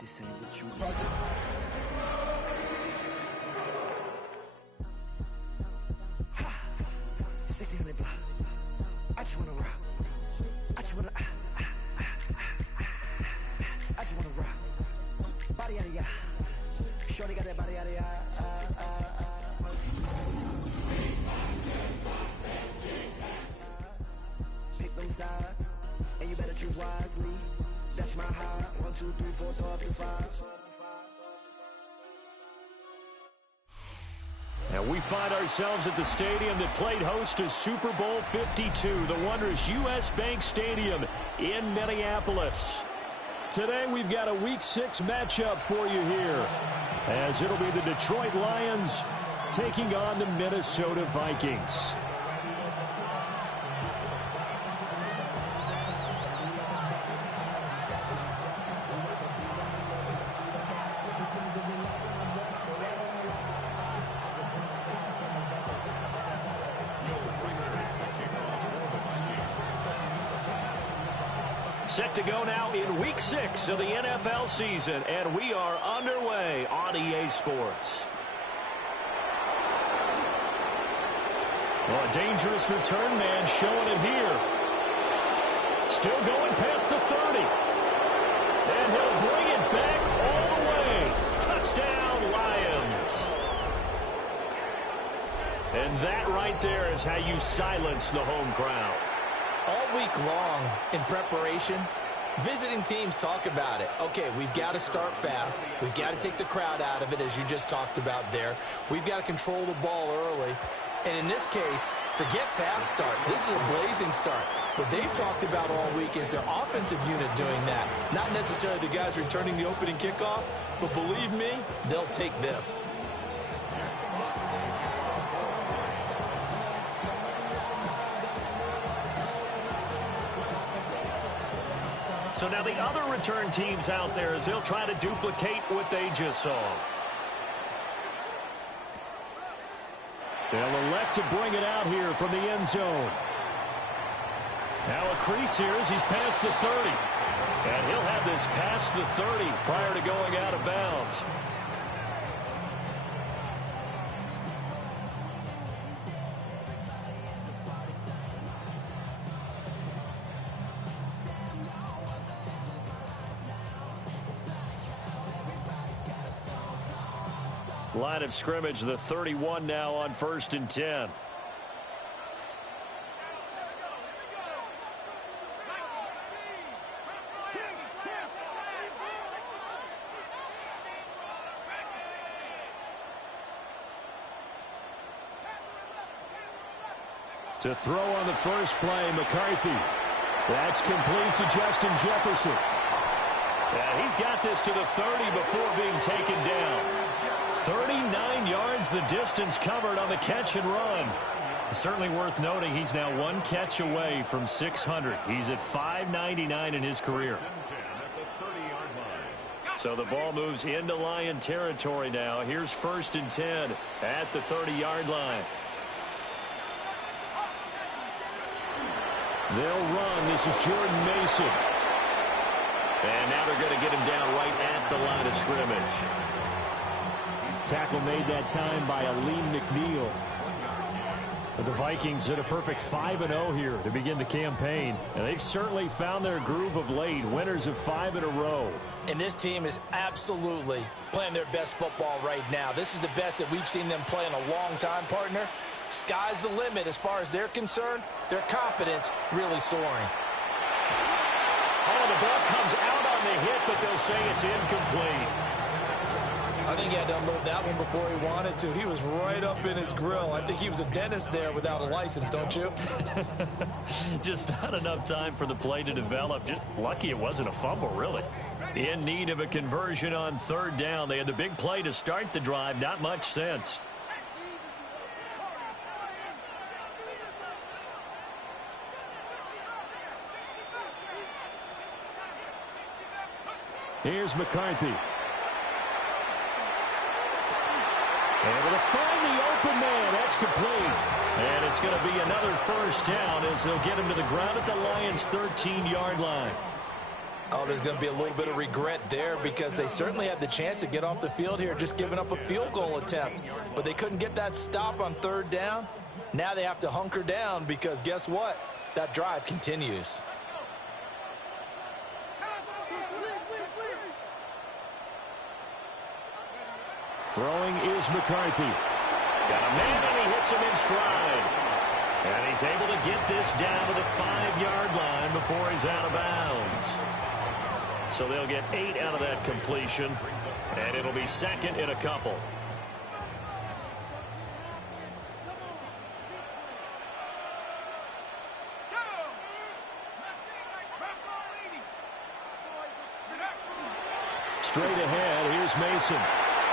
this ain't what you 1600 block. I just wanna rock. I just wanna I just wanna rock. Body out of ya. Shorty got that body out of ya. Pick them sides, and you better choose wisely. That's my high. 1, 2, 3, 4, throw up to 5. And we find ourselves at the stadium that played host to Super Bowl 52, the wondrous U.S. Bank Stadium in Minneapolis. Today we've got a Week 6 matchup for you here, as it'll be the Detroit Lions taking on the Minnesota Vikings. Set to go now in Week 6 of the NFL season, and we are underway on EA Sports. Well, a dangerous return man showing it here. Still going past the 30. And he'll bring it back all the way. Touchdown, Lions. And that right there is how you silence the home crowd. All week long in preparation, visiting teams talk about it. Okay, we've got to start fast. We've got to take the crowd out of it, as you just talked about there. We've got to control the ball early. And in this case, forget fast start. This is a blazing start. What they've talked about all week is their offensive unit doing that. Not necessarily the guys returning the opening kickoff, but believe me, they'll take this. So now the other return teams out there, as they'll try to duplicate what they just saw. They'll elect to bring it out here from the end zone. Now a crease here as he's past the 30. And he'll have this past the 30 prior to going out of bounds. Line of scrimmage, the 31 now on 1st and 10. To throw on the first play, McCarthy. That's complete to Justin Jefferson. And he's got this to the 30 before being taken down. 39 yards the distance covered on the catch and run. Certainly worth noting he's now one catch away from 600. He's at 599 in his career. So the ball moves into Lion territory now. Here's 1st and 10 at the 30-yard line. They'll run. This is Jordan Mason. And now they're going to get him down right at the line of scrimmage. Tackle made that time by Aleem McNeil. But the Vikings at a perfect 5-0 here to begin the campaign. And they've certainly found their groove of late. Winners of 5 in a row. And this team is absolutely playing their best football right now. This is the best that we've seen them play in a long time, partner. Sky's the limit as far as they're concerned. Their confidence really soaring. Oh, the ball comes out on the hit, but they'll say it's incomplete. I think he had to unload that one before he wanted to. He was right up in his grill. I think he was a dentist there without a license, don't you? Just not enough time for the play to develop. Just lucky it wasn't a fumble, really. In need of a conversion on 3rd down. They had the big play to start the drive. Not much sense. Here's McCarthy. Able to find the open man. That's complete. And it's going to be another 1st down as they'll get him to the ground at the Lions' 13-yard line. Oh, there's going to be a little bit of regret there because they certainly had the chance to get off the field here, just giving up a field goal attempt. But they couldn't get that stop on third down. Now they have to hunker down because guess what? That drive continues. Throwing is McCarthy. Got a man, and he hits him in stride. And he's able to get this down to the 5-yard line before he's out of bounds. So they'll get 8 out of that completion, and it'll be second in a couple. Straight ahead, here's Mason.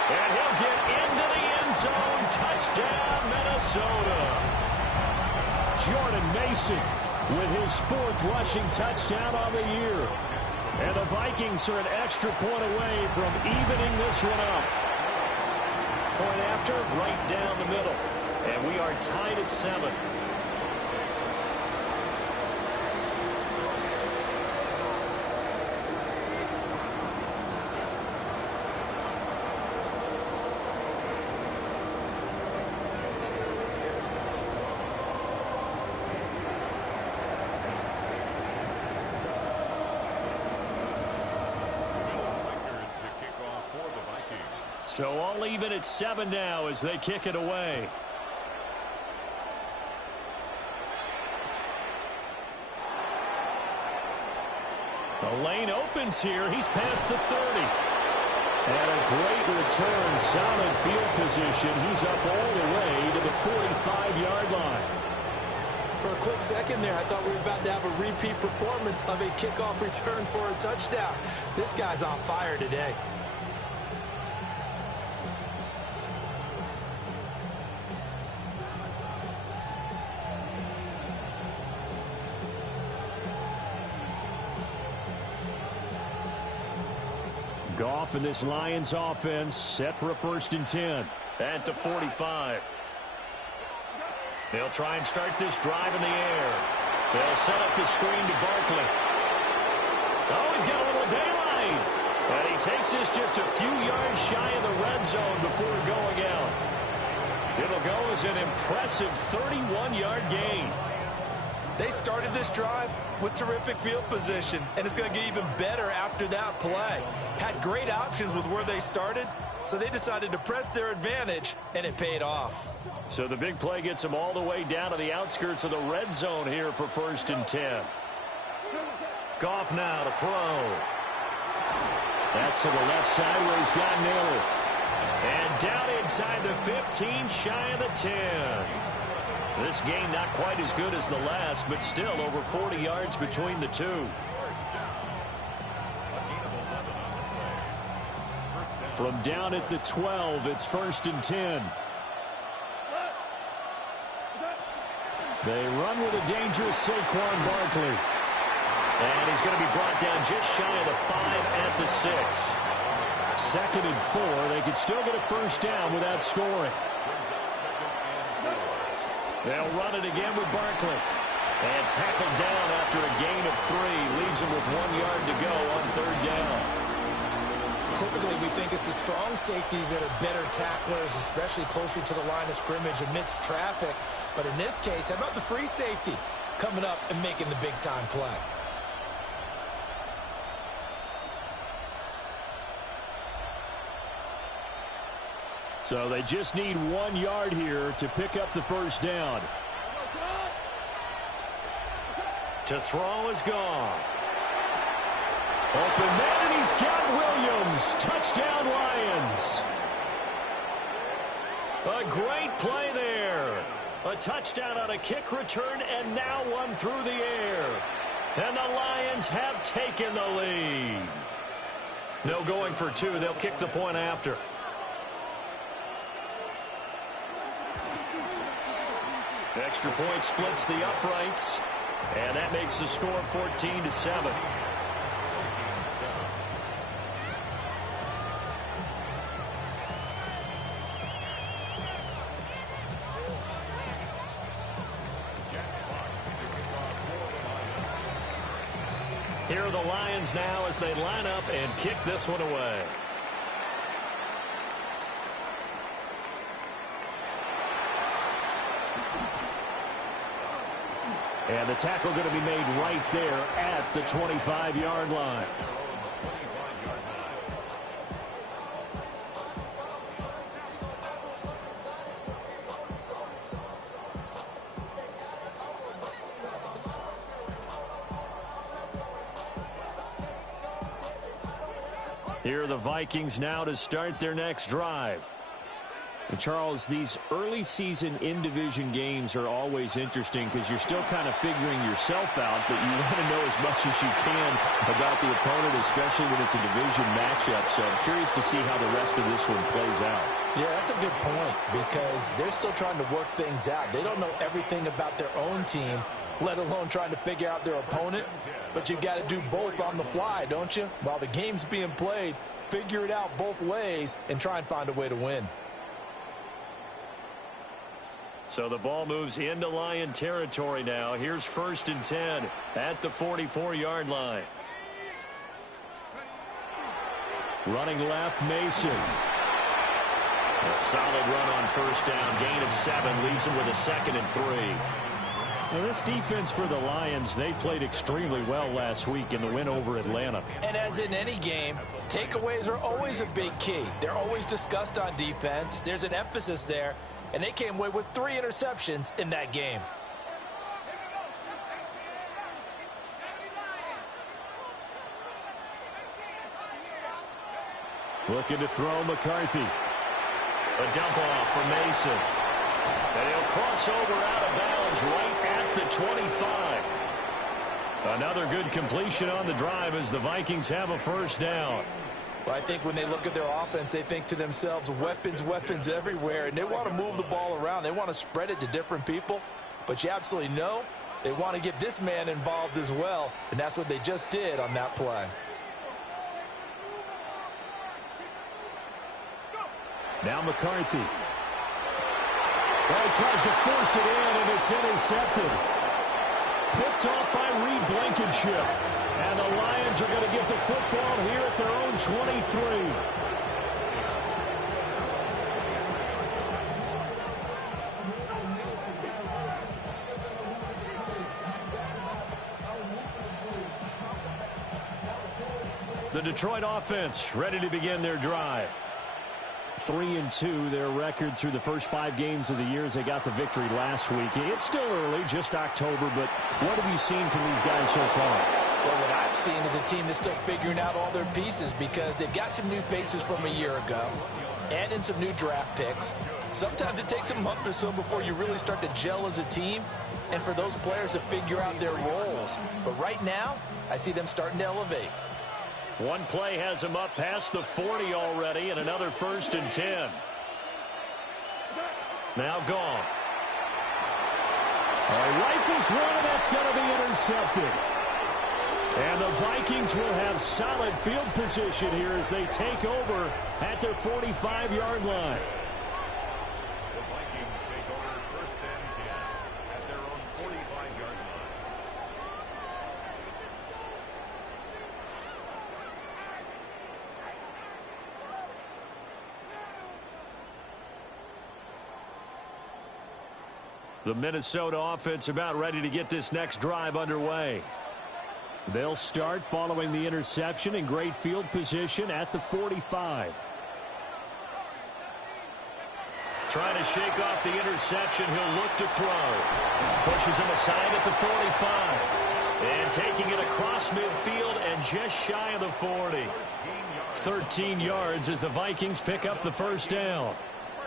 And he'll get into the end zone. Touchdown, Minnesota. Jordan Mason with his 4th rushing touchdown on the year. And the Vikings are an extra point away from evening this one up. Point after, right down the middle. And we are tied at 7. So all even at 7 now as they kick it away. The lane opens here. He's past the 30. And a great return. Solid field position. He's up all the way to the 45-yard line. For a quick second there, I thought we were about to have a repeat performance of a kickoff return for a touchdown. This guy's on fire today. Goff and this Lions offense set for a 1st and 10 at the 45. They'll try and start this drive in the air. They'll set up the screen to Barkley. Oh, he's got a little daylight. And he takes this just a few yards shy of the red zone before going out. It'll go as an impressive 31-yard gain. They started this drive with terrific field position, and it's going to get even better after that play. Had great options with where they started, so they decided to press their advantage, and it paid off. So the big play gets them all the way down to the outskirts of the red zone here for 1st and 10. Goff now to throw. That's to the left side where he's got Naylor. And down inside the 15, shy of the 10. This game not quite as good as the last, but still over 40 yards between the two. From down at the 12, it's 1st and 10. They run with a dangerous Saquon Barkley. And he's going to be brought down just shy of the 5 at the 6. 2nd and 4. They could still get a 1st down without scoring. They'll run it again with Barkley. And tackled down after a gain of 3. Leaves him with 1 yard to go on 3rd down. Typically, we think it's the strong safeties that are better tacklers, especially closer to the line of scrimmage amidst traffic. But in this case, how about the free safety coming up and making the big-time play? So they just need 1 yard here to pick up the 1st down. To throw is Goff. Open man, and he's got Williams. Touchdown, Lions. A great play there. A touchdown on a kick return, and now one through the air. And the Lions have taken the lead. No going for 2. They'll kick the point after. Extra point splits the uprights, and that makes the score 14-7. Here are the Lions now as they line up and kick this one away. And the tackle going to be made right there at the 25-yard line. Here are the Vikings now to start their next drive. And Charles, these early season in-division games are always interesting because you're still kind of figuring yourself out, but you want to know as much as you can about the opponent, especially when it's a division matchup. So I'm curious to see how the rest of this one plays out. Yeah, that's a good point because they're still trying to work things out. They don't know everything about their own team, let alone trying to figure out their opponent. But you've got to do both on the fly, don't you? While the game's being played, figure it out both ways and try and find a way to win. So the ball moves into Lion territory now. Here's 1st and 10 at the 44-yard line. Running left, Mason. A solid run on 1st down. Gain of 7 leaves him with a 2nd and 3. Now this defense for the Lions, they played extremely well last week in the win over Atlanta. And as in any game, takeaways are always a big key. They're always discussed on defense. There's an emphasis there. And they came away with 3 interceptions in that game. Looking to throw McCarthy. A dump off for Mason. And he'll cross over out of bounds right at the 25. Another good completion on the drive as the Vikings have a 1st down. Well, I think when they look at their offense, they think to themselves, weapons, weapons everywhere, and they want to move the ball around. They want to spread it to different people, but you absolutely know they want to get this man involved as well, and that's what they just did on that play. Now McCarthy. Well, he tries to force it in, and it's intercepted. Picked off by Reed Blankenship. And the Lions are going to get the football here at their own 23. The Detroit offense ready to begin their drive. 3-2, their record through the first 5 games of the year as they got the victory last week. It's still early, just October, but what have you seen from these guys so far? Well, what I've seen is a team that's still figuring out all their pieces because they've got some new faces from a year ago and in some new draft picks. Sometimes it takes a month or so before you really start to gel as a team and for those players to figure out their roles. But right now, I see them starting to elevate. One play has him up past the 40 already, and another 1st and 10. Now gone. Rifles one, and that's going to be intercepted. And the Vikings will have solid field position here as they take over at their 45-yard line. The Vikings take over 1st and 10 at their own 45-yard line. The Minnesota offense about ready to get this next drive underway. They'll start following the interception in great field position at the 45. Trying to shake off the interception. He'll look to throw. Pushes him aside at the 45. And taking it across midfield and just shy of the 40. 13 yards as the Vikings pick up the 1st down.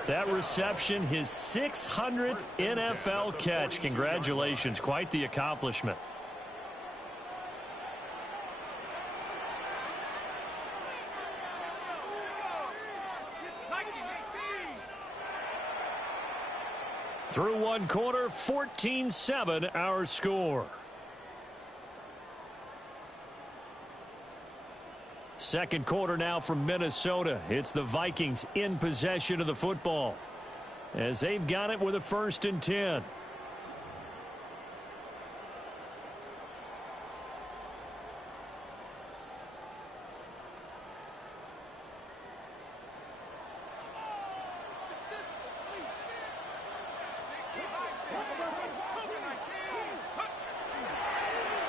That reception, his 600th NFL catch. Congratulations. Quite the accomplishment. Through one quarter, 14-7 our score. Second quarter now from Minnesota. It's the Vikings in possession of the football as they've got it with a 1st and 10.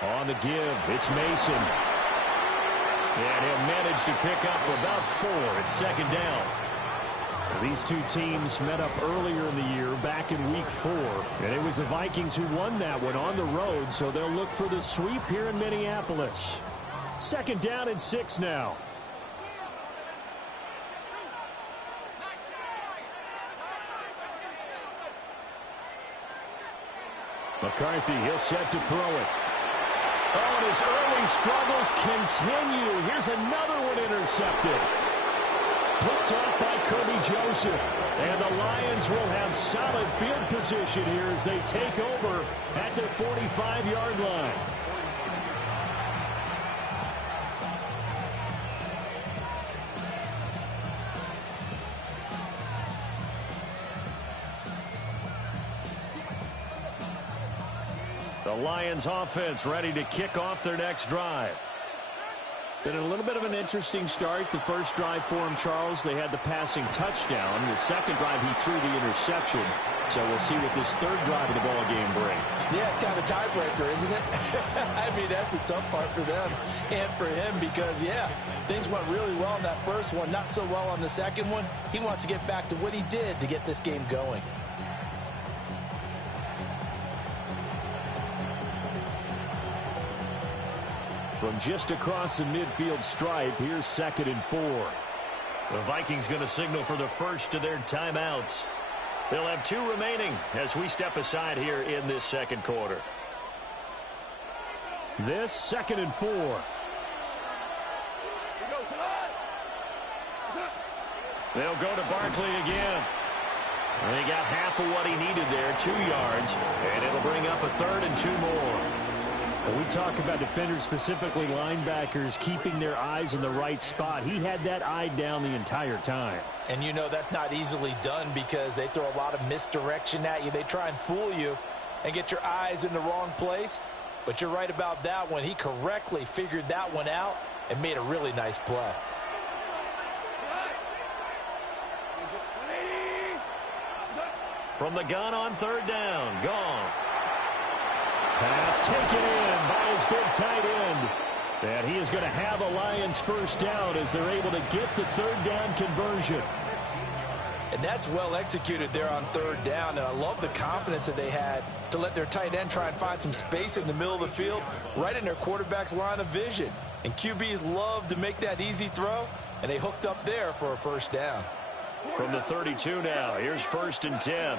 On the give, it's Mason. And he'll manage to pick up about 4 at second down. These two teams met up earlier in the year, back in week 4. And it was the Vikings who won that one on the road, so they'll look for the sweep here in Minneapolis. Second down and 6 now. McCarthy, he'll set to throw it. Oh, and his early struggles continue. Here's another one intercepted. Picked off by Kirby Joseph. And the Lions will have solid field position here as they take over at their 45-yard line. The Lions offense ready to kick off their next drive. Been a little bit of an interesting start. The first drive for him, Charles, they had the passing touchdown. The second drive, he threw the interception. So we'll see what this third drive of the ball game brings. Yeah, it's kind of a tiebreaker, isn't it? I mean, that's the tough part for them and for him because, yeah, things went really well in that first one, not so well on the second one. He wants to get back to what he did to get this game going. From just across the midfield stripe, here's 2nd and 4. The Vikings going to signal for the first of their timeouts. They'll have 2 remaining as we step aside here in this second quarter. This 2nd and 4. They'll go to Barkley again. And they got half of what he needed there, 2 yards, and it'll bring up a 3rd and 2 more. When we talk about defenders, specifically linebackers, keeping their eyes in the right spot, he had that eye down the entire time. And you know that's not easily done because they throw a lot of misdirection at you. They try and fool you and get your eyes in the wrong place. But you're right about that one. He correctly figured that one out and made a really nice play. From the gun on 3rd down, Goff. Pass taken in by his big tight end. And he is going to have a Lions first down as they're able to get the 3rd down conversion. And that's well executed there on 3rd down. And I love the confidence that they had to let their tight end try and find some space in the middle of the field, right in their quarterback's line of vision. And QBs love to make that easy throw, and they hooked up there for a first down. From the 32 now, here's 1st and 10.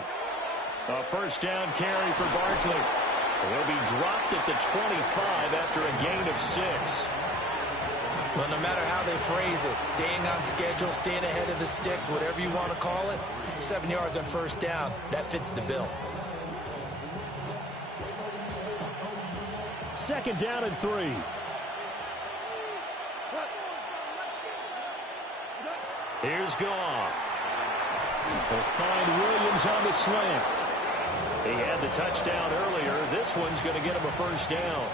A first down carry for Barkley. He'll be dropped at the 25 after a gain of 6. Well, no matter how they phrase it, staying on schedule, staying ahead of the sticks, whatever you want to call it, 7 yards on first down, that fits the bill. 2nd down and 3. Here's Goff. They'll find Williams on the slant. He had the touchdown earlier. This one's going to get him a first down.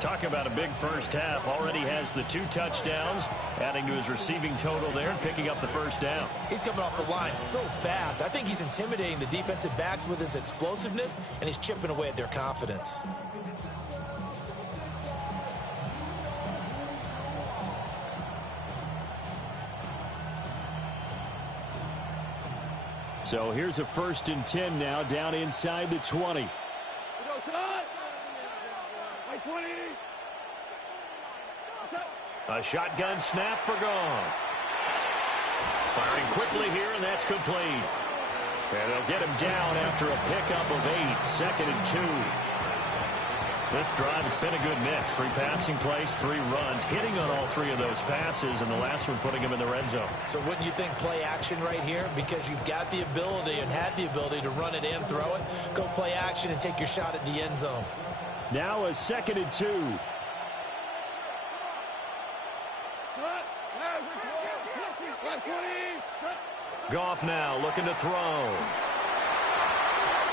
Talk about a big first half. Already has the 2 touchdowns, adding to his receiving total there and picking up the first down. He's coming off the line so fast. I think he's intimidating the defensive backs with his explosiveness, and he's chipping away at their confidence. So here's a 1st and 10 now, down inside the 20. A shotgun snap for Goff. Firing quickly here, and that's complete. And they'll get him down after a pickup of 8, 2nd and 2. This drive, it's been a good mix. 3 passing plays, 3 runs, hitting on all 3 of those passes, and the last one putting him in the red zone. So wouldn't you think play action right here? Because you've got the ability and had the ability to run it and throw it. Go play action and take your shot at the end zone. Now a 2nd and 2. Goff now looking to throw.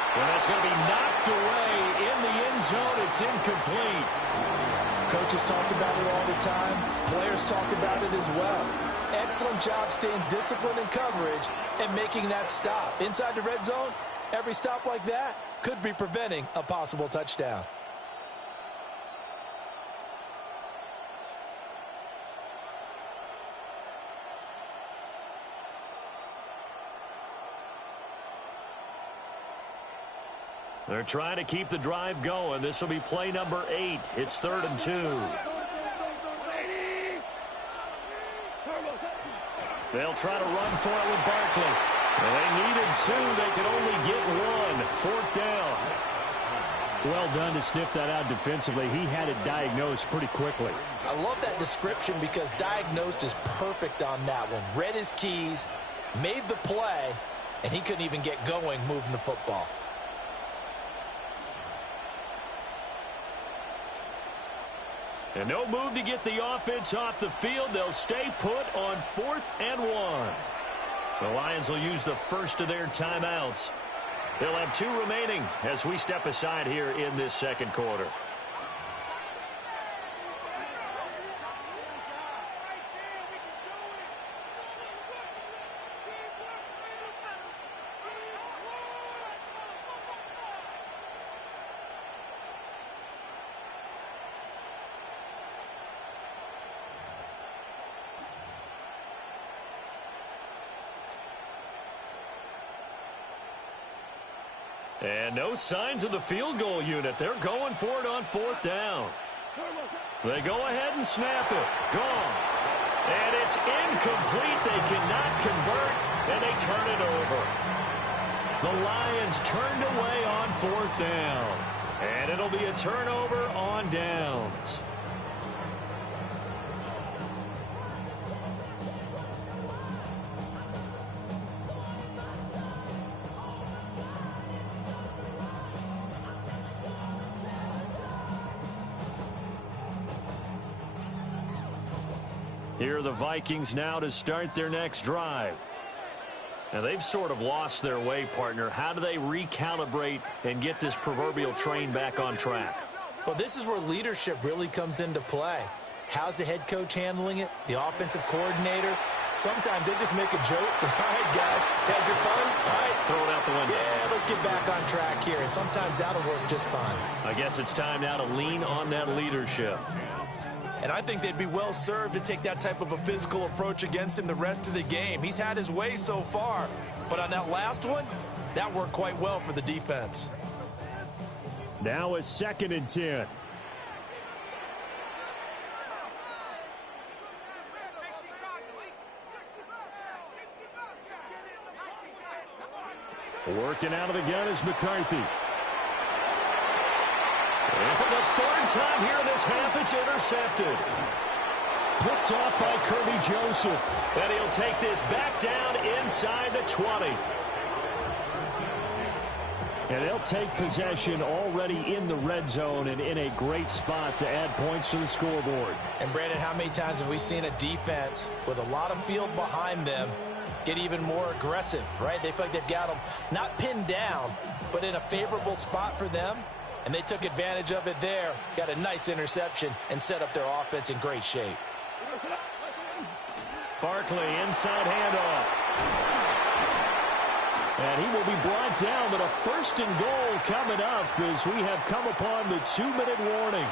Well, that's going to be knocked away in the end zone. It's incomplete. Coaches talk about it all the time. Players talk about it as well. Excellent job staying disciplined in coverage and making that stop. Inside the red zone, every stop like that could be preventing a possible touchdown. They're trying to keep the drive going. This will be play number 8. It's 3rd and 2. They'll try to run for it with Barkley. Well, they needed 2. They could only get 1. 4th down. Well done to sniff that out defensively. He had it diagnosed pretty quickly. I love that description because diagnosed is perfect on that one. Read his keys, made the play, and he couldn't even get going moving the football. And no move to get the offense off the field. They'll stay put on 4th and 1. The Lions will use the first of their timeouts. They'll have 2 remaining as we step aside here in this second quarter. And no signs of the field goal unit. They're going for it on 4th down. They go ahead and snap it. Gone. And it's incomplete. They cannot convert, and they turn it over. The Lions turned away on 4th down. And it'll be a turnover on downs. Here are the Vikings now to start their next drive. Now they've sort of lost their way, partner. How do they recalibrate and get this proverbial train back on track? Well, this is where leadership really comes into play. How's the head coach handling it? The offensive coordinator? Sometimes they just make a joke. All right, guys, had your fun? All right. Throw it out the window. Yeah, let's get back on track here. And sometimes that'll work just fine. I guess it's time now to lean on that leadership. And I think they'd be well served to take that type of a physical approach against him the rest of the game. He's had his way so far. But on that last one, that worked quite well for the defense. Now it's 2nd and 10. Working out of the gun is McCarthy. And for the 3rd time here this half, it's intercepted. Picked off by Kirby Joseph. And he'll take this back down inside the 20. And they'll take possession already in the red zone and in a great spot to add points to the scoreboard. And, Brandon, how many times have we seen a defense with a lot of field behind them get even more aggressive, right? They feel like they've got them not pinned down, but in a favorable spot for them. And they took advantage of it there, got a nice interception, and set up their offense in great shape. Barkley, inside handoff. And he will be brought down, but a 1st and goal coming up as we have come upon the 2-minute warning.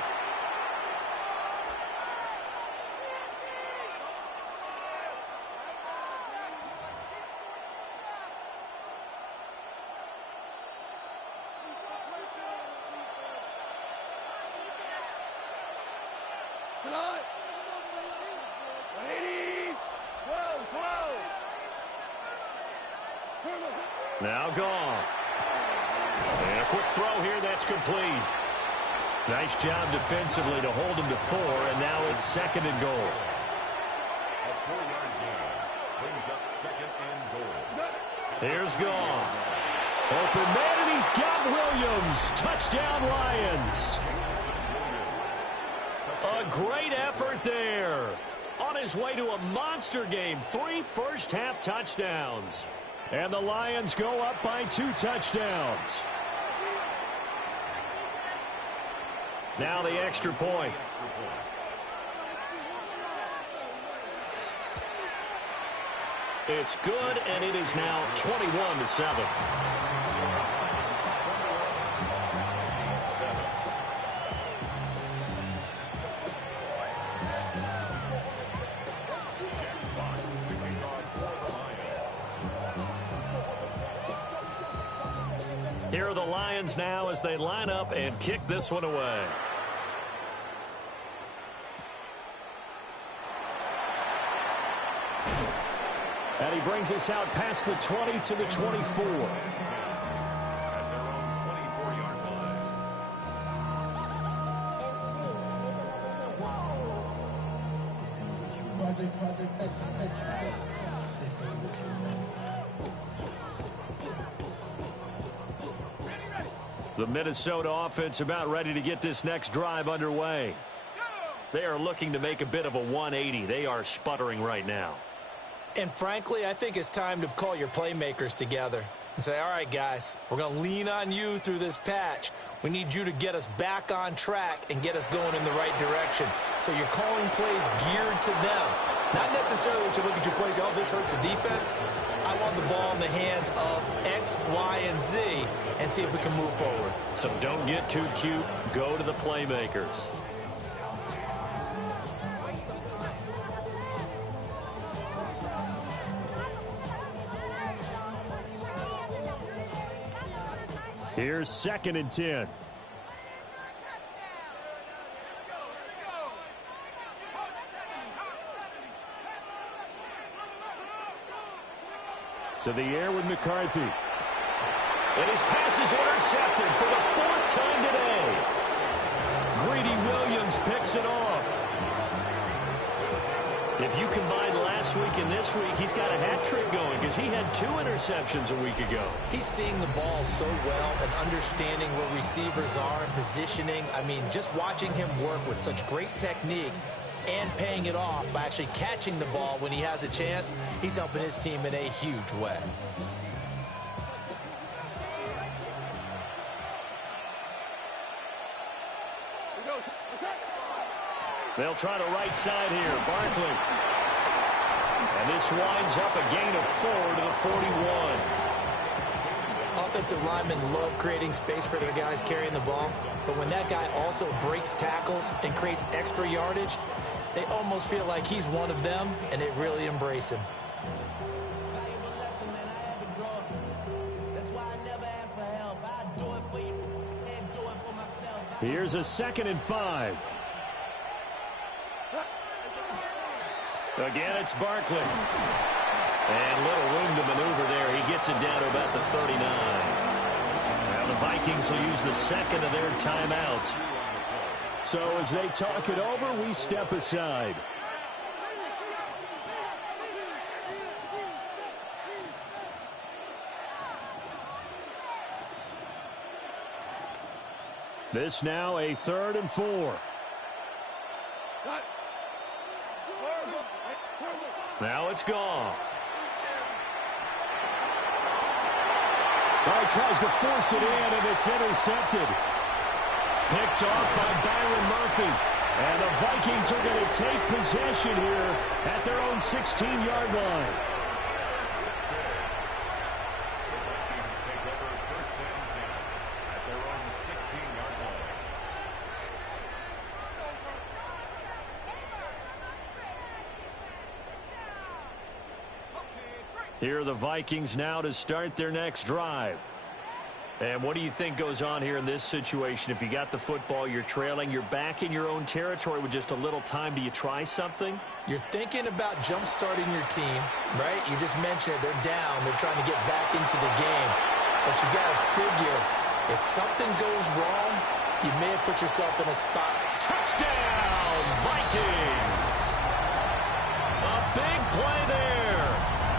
Now Goff. And a quick throw here that's complete. Nice job defensively to hold him to 4, and now it's 2nd and goal. A 4-yard gain brings up 2nd and goal. Here's Goff. Open man, and he's got Williams. Touchdown, Lions. A great effort there. On his way to a monster game. 3 first-half touchdowns. And the Lions go up by 2 touchdowns. Now the extra point. It's good, and it is now 21-7. Here are the Lions now as they line up and kick this one away. And he brings us out past the 20 to the 24. The Minnesota offense about ready to get this next drive underway. They are looking to make a bit of a 180. They are sputtering right now. And frankly, I think it's time to call your playmakers together and say, all right, guys, we're going to lean on you through this patch. We need you to get us back on track and get us going in the right direction. So you're calling plays geared to them. Not necessarily what you look at your plays, oh, this hurts the defense. I want the ball in the hands of X, Y, and Z and see if we can move forward. So don't get too cute. Go to the playmakers. Here's 2nd and 10. To the air with McCarthy. And his pass is intercepted for the 4th time today. Greedy Williams picks it off. If you combine last week and this week, he's got a hat trick going because he had 2 interceptions a week ago. He's seeing the ball so well and understanding where receivers are and positioning. I mean, just watching him work with such great technique and paying it off by actually catching the ball when he has a chance, he's helping his team in a huge way. They'll try the right side here. Barkley. And this winds up a gain of 4 to the 41. Offensive linemen love creating space for their guys carrying the ball, but when that guy also breaks tackles and creates extra yardage, they almost feel like he's one of them, and they really embrace him. Here's a 2nd and 5. Again, it's Barkley. And little room to maneuver there. He gets it down to about the 39. Now the Vikings will use the 2nd of their timeouts. So as they talk it over, we step aside. This now a 3rd and 4. Now it's gone. He tries to force it in, and it's intercepted. Picked off by Byron Murphy. And the Vikings are going to take possession here at their own 16-yard line. Here are the Vikings now to start their next drive. And what do you think goes on here in this situation? If you got the football, you're trailing, you're back in your own territory with just a little time. Do you try something? You're thinking about jump-starting your team, right? You just mentioned it. They're down. They're trying to get back into the game. But you got to figure, if something goes wrong, you may have put yourself in a spot. Touchdown, Vikings! A big play there.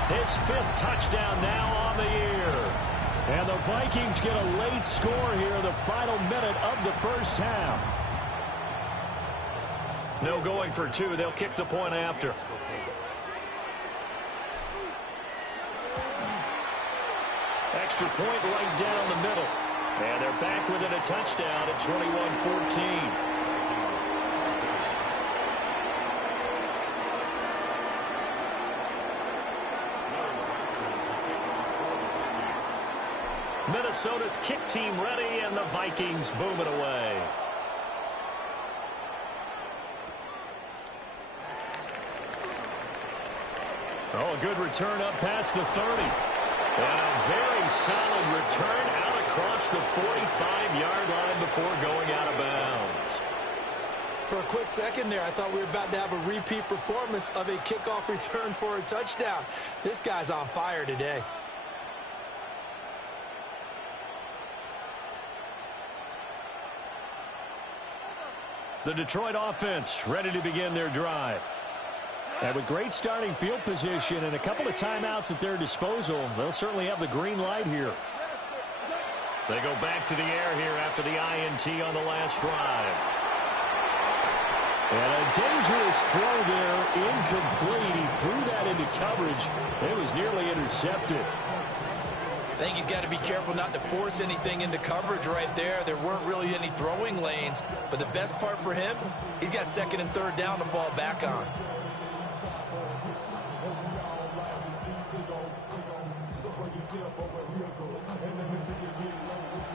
His 5th touchdown now on the year. And the Vikings get a late score here in the final minute of the first half. No going for 2. They'll kick the point after. Extra point right down the middle. And they're back within a touchdown at 21-14. Minnesota's kick team ready, and the Vikings boom it away. Oh, a good return up past the 30. And a very solid return out across the 45-yard line before going out of bounds. For a quick second there, I thought we were about to have a repeat performance of a kickoff return for a touchdown. This guy's on fire today. The Detroit offense ready to begin their drive. And with great starting field position and a couple of timeouts at their disposal, they'll certainly have the green light here. They go back to the air here after the INT on the last drive. And a dangerous throw there, incomplete. He threw that into coverage. It was nearly intercepted. I think he's got to be careful not to force anything into coverage right there. There weren't really any throwing lanes, but the best part for him, he's got second and third down to fall back on.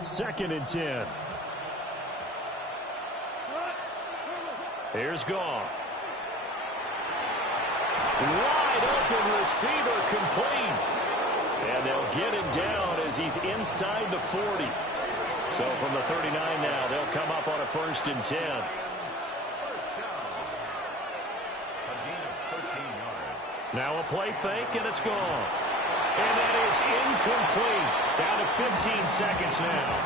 Second and 10. Here's Goff. Wide open receiver, complete. And they'll get him down as he's inside the 40. So from the 39 now, they'll come up on a 1st and 10. Now a play fake, and it's gone. And that is incomplete. Down to 15 seconds now.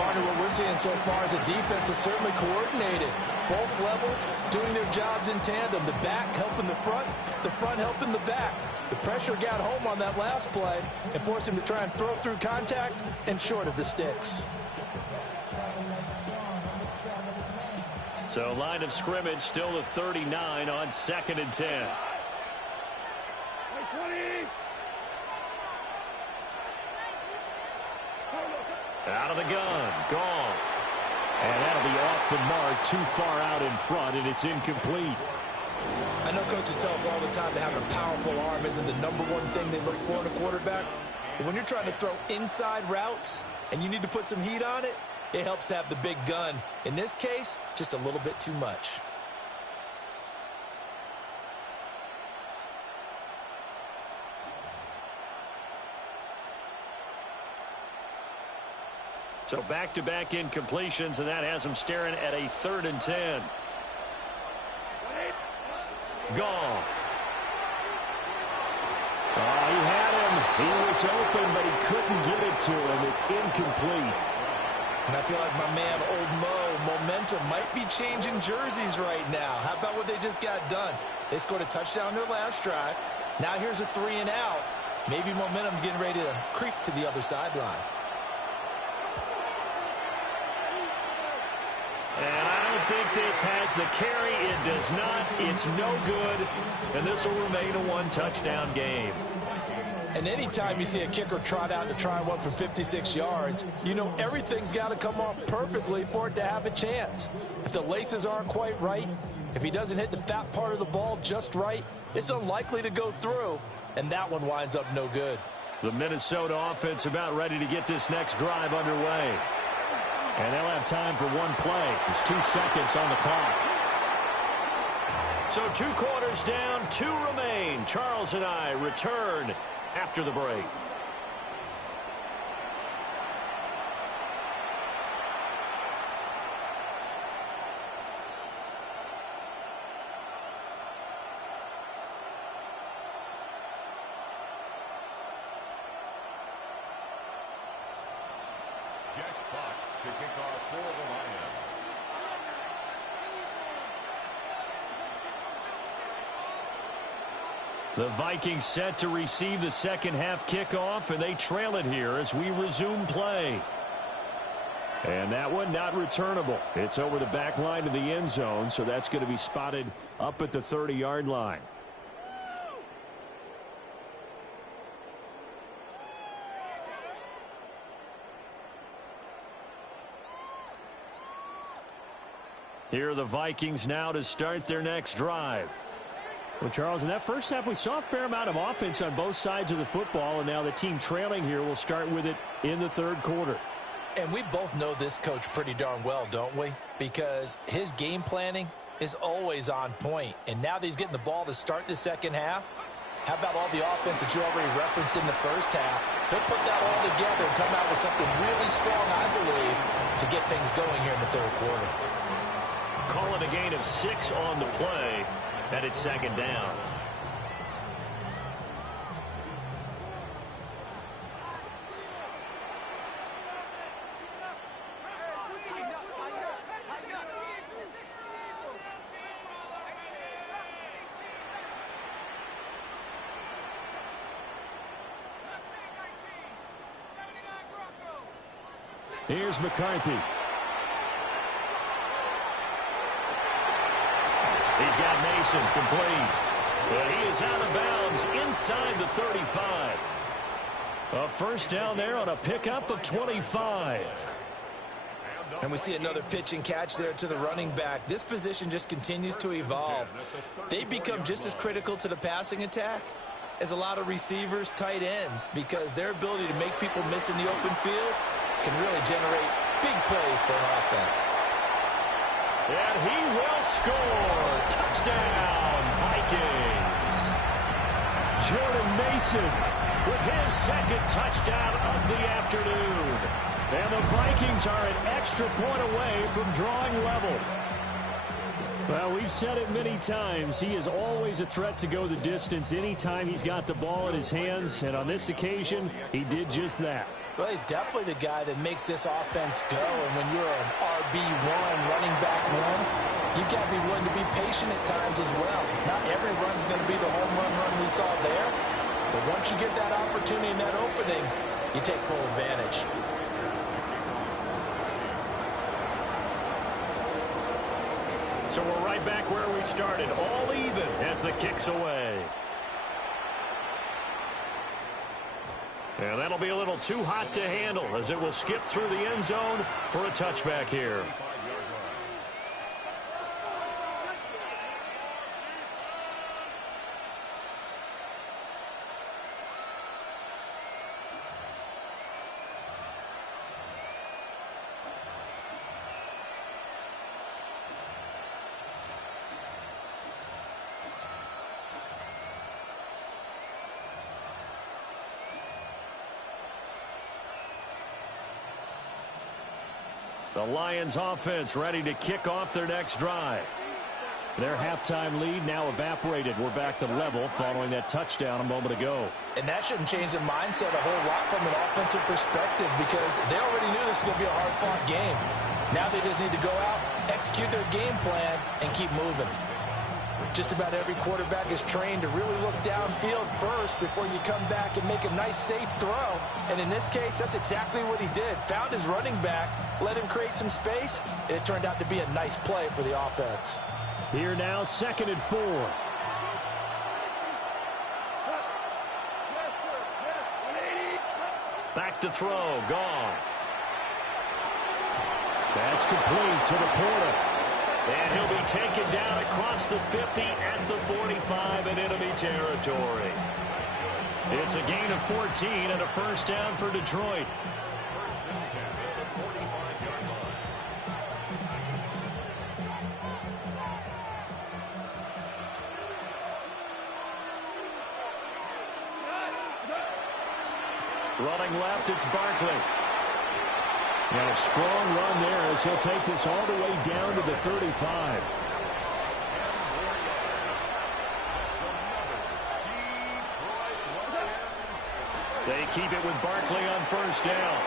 Partner, what we're seeing so far is the defense is certainly coordinated. Both levels doing their jobs in tandem. The back helping the front helping the back. The pressure got home on that last play and forced him to try and throw through contact and short of the sticks. So line of scrimmage still the 39 on 2nd and 10. Out of the gun, Goff. And that'll be off the mark, too far out in front, and it's incomplete. I know coaches tell us all the time that having a powerful arm isn't the #1 thing they look for in a quarterback. But when you're trying to throw inside routes and you need to put some heat on it, it helps have the big gun. In this case, just a little bit too much. So back-to-back incompletions, and that has him staring at a 3rd and 10. Goff. Oh, he had him. He was open, but he couldn't get it to him. It's incomplete. And I feel like my man, Old Mo, momentum might be changing jerseys right now. How about what they just got done? They scored a touchdown their last drive. Now here's a 3 and out. Maybe momentum's getting ready to creep to the other sideline. And I don't think this has the carry. It does not. It's no good. And this will remain a 1-touchdown game. And anytime you see a kicker trot out to try one from 56 yards, you know everything's got to come off perfectly for it to have a chance. If the laces aren't quite right, if he doesn't hit the fat part of the ball just right, it's unlikely to go through. And that one winds up no good. The Minnesota offense about ready to get this next drive underway. And they'll have time for one play. There's 2 seconds on the clock. So 2 quarters down, 2 remain. Charles and I return after the break. Jack Fox to kick off for the Lions. The Vikings set to receive the second half kickoff, and they trail it here as we resume play. And that one not returnable. It's over the back line of the end zone, so that's going to be spotted up at the 30-yard line. Here are the Vikings now to start their next drive. Well, Charles, in that first half, we saw a fair amount of offense on both sides of the football, and now the team trailing here will start with it in the third quarter. And we both know this coach pretty darn well, don't we? Because his game planning is always on point. And now that he's getting the ball to start the second half, How about all the offense that you already referenced in the first half? He'll put that all together and come out with something really strong, I believe, to get things going here in the third quarter. Call it a gain of 6 on the play, and it's second down. Here's McCarthy. He's got Mason complete. But he is out of bounds inside the 35. A first down there on a pickup of 25. And we see another pitch and catch there to the running back. This position just continues to evolve. They become just as critical to the passing attack as a lot of receivers, tight ends, because their ability to make people miss in the open field can really generate big plays for an offense. And he will score. Touchdown, Vikings. Jordan Mason with his second touchdown of the afternoon. And the Vikings are an extra point away from drawing level. Well, we've said it many times. He is always a threat to go the distance anytime he's got the ball in his hands. And on this occasion, he did just that. Well, he's definitely the guy that makes this offense go. And when you're an RB1, running back one, you've got to be willing to be patient at times as well. Not every run's going to be the home run we saw there. But once you get that opportunity and that opening, you take full advantage. So we're right back where we started, all even as the kick's away. And that'll be a little too hot to handle as it will skip through the end zone for a touchback here. The Lions offense ready to kick off their next drive. Their halftime lead now evaporated. We're back to level following that touchdown a moment ago. And that shouldn't change the mindset a whole lot from an offensive perspective because they already knew this was going to be a hard-fought game. Now they just need to go out, execute their game plan, and keep moving. Just about every quarterback is trained to really look downfield first before you come back and make a nice, safe throw. And in this case, that's exactly what he did. Found his running back, let him create some space, and it turned out to be a nice play for the offense. Here now, 2nd and 4. Back to throw, Goff. That's complete to the Porter. And he'll be taken down across the 50 at the 45 in enemy territory. It's a gain of 14 and a first down for Detroit. First and 10 at the 45-yard line. Running left, it's Barkley. And a strong run there as he'll take this all the way down to the 35. They keep it with Barkley on first down.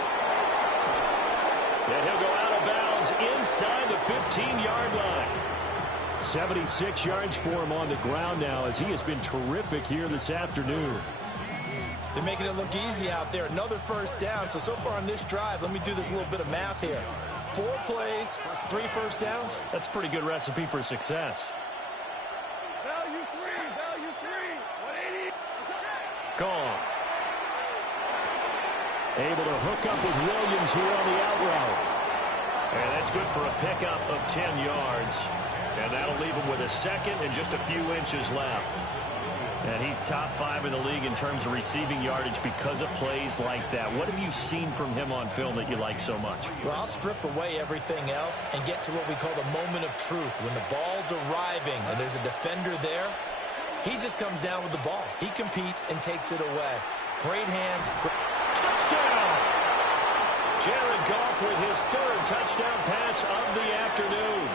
And he'll go out of bounds inside the 15-yard line. 76 yards for him on the ground now as he has been terrific here this afternoon. They're making it look easy out there. Another first down. So far on this drive, let me do this little bit of math here. 4 plays, 3 first downs. That's a pretty good recipe for success. Value 3, 180. Gone. Able to hook up with Williams here on the out route. And that's good for a pickup of 10 yards. And that'll leave him with a second and just a few inches left. And he's top 5 in the league in terms of receiving yardage because of plays like that. What have you seen from him on film that you like so much? Well, I'll strip away everything else and get to what we call the moment of truth. When the ball's arriving and there's a defender there, He just comes down with the ball. He competes and takes it away. Great hands. Touchdown! Jared Goff with his third touchdown pass of the afternoon.